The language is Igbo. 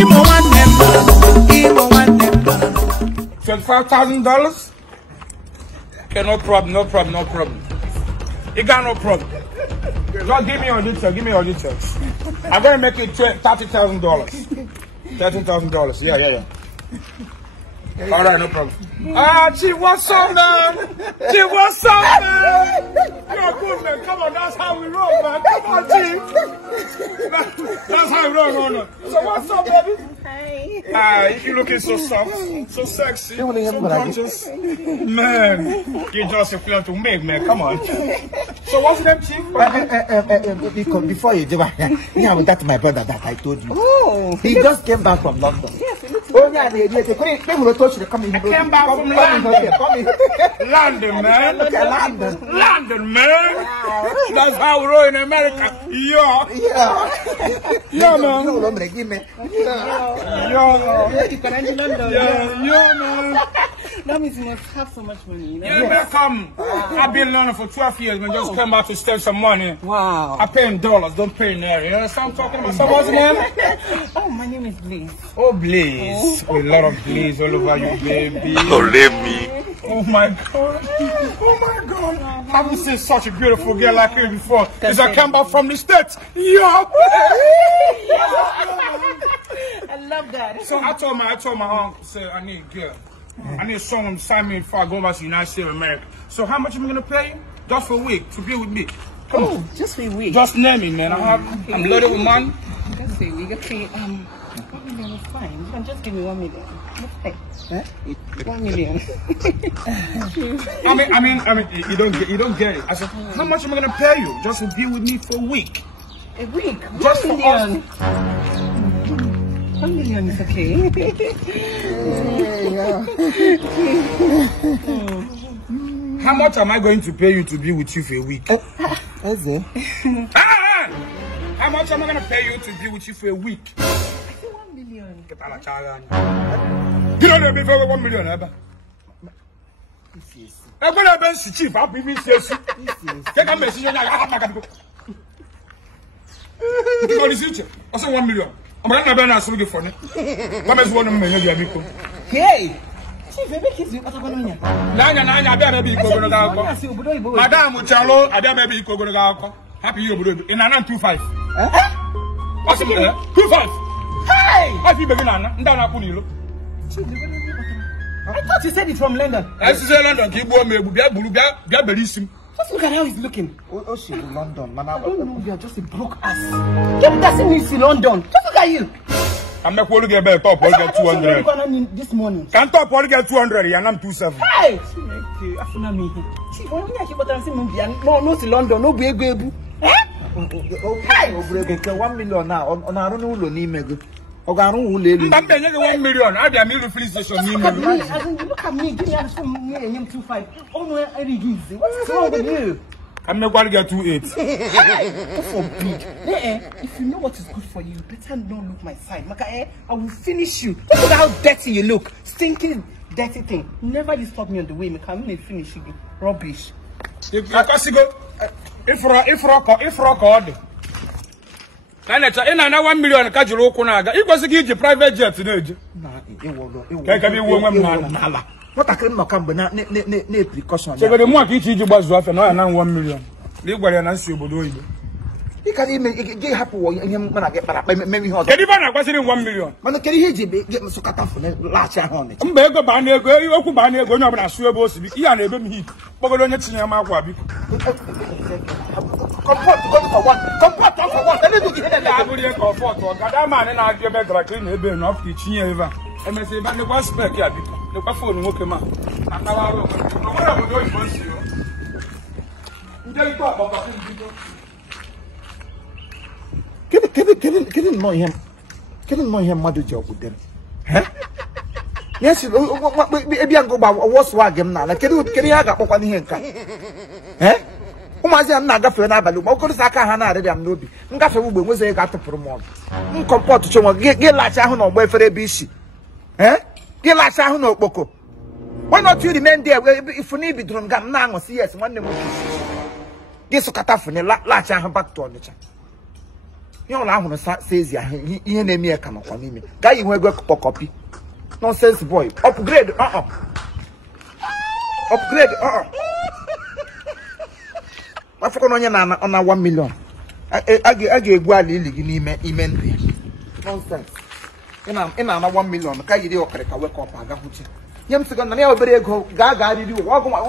Imo one them. $25,000? Okay, no problem. You got no problem. Just give me your details. I'm gonna make it $30,000. $13,000. Yeah. All right, no problem. Chief, what's up, man? You're good, man. Come on, that's how we roll, man. Come on, Chief. That's how we roll. So what's up, baby? Hi. You looking so soft, so sexy, so conscious. Man, you're just a film to make, man. Come on. So what's the name, Chief? Before you do that's my brother that I told you. Oh. He just came back from London. Yes, oh, yeah, they came back from London. London, man. London, man. Wow. That's how we roll in America. Yeah, man. Man. That means you must have so much money, you know? Yeah, man, come. I've been in London for 12 years, man. Just came back to spend some money. Wow. I pay in dollars, don't pay in naira. You understand what I'm talking about? So what's your name? Oh, my name is Blaze. Oh, Blaze. Oh. A lot of Blaze all over you, baby. Oh, leave me. Oh my God. I haven't seen such a beautiful girl like you before. Since I came back from the States. Yeah. I love that. So I told my uncle, say, I need a girl. I need someone to sign me before I go back to the United States of America. So how much am I going to pay? Just for a week to be with me. Come on. Just for a week. Just name it, man. I'm loaded with money. Just for a week. Okay, 1 million is fine. You can just give me 1 million. Okay. Huh? 1 million. I mean, you don't get it. I said, how much am I going to pay you just to be with me for a week? A week? Just 1 million. 1 million is okay. How much am I going to pay you to be with you for a week? How much am I going to pay you to be with you for a week? I said 1 million. You don't know before 1 million, Abba. I'm going to be chief. I'll be with Take a message. I said 1 million. I'm going to be a soldier for it. What is 1 million? Hey! Madam Chalo, I don't maybe go happy you in an 25. What's it? 25. Hey! I feel beginning. I thought you said it from London. I said London, keep warm, just look at how he's looking. Oh, she's in London, man. I don't know, you are just a broke ass. That doesn't mean he's in London. Just look at you. I'm not going to get better top or get 200. This morning. Can't top or get 200 and I'm 27. Hey! No, to London, no baby. Eh? Hey! 1 million now. On our own name. I'm 1 million. I'll be a million free station. Look at me. Give me a 2.5. Oh no, I give. What's wrong with you? I'm not going to get 2.8. If you know what is good for you, better don't look my side. I will finish you. Look at how dirty you look. Stinking, dirty thing. Never disturb me on the way. I can't finish you. Rubbish. If rock, in 1 million, Kajuro Kunaga. It was a gift private jet today. What I can come, but not precaution. So the more you was worth and 1 million. Leave what an answer would do. You can even get happy when I get back. Maybe I wasn't in 1 million. But can you get me so cut off last year on it? I'm going to buy a girl, you open by a gun, and I swear, boss, you are never me. But don't let me my wabi. Comport for one. I need to get a comfort. God, man, and I'll get back like in a bit enough teaching ever. And I say, but the one spec, the phone will come out. And now I will go to you. You don't talk about Kidding know him. Kidding know him, mother job with them. Huh? Yes, maybe I go by what's wagging now. Can you have got one here? Eh? I'm not going to have a look. I can't have them. No, Gaffer was a got to promote. Comport to show get like I don't know where for a BC. Eh? Get like I don't know, Boko. Why not you remain there if you need to be drunk? Now, see, yes, one name. Yes, a cataphrone, latch I have back to on the chat. You know, says you name me a can of me. Guy, you will go copy. Nonsense, boy. Upgrade, upgrade, I forgot on 1 million. I gave Wally inventory. Nonsense. In 1 million, can you do a work up? I got it. Yam second, never go. Gaga, you walk on my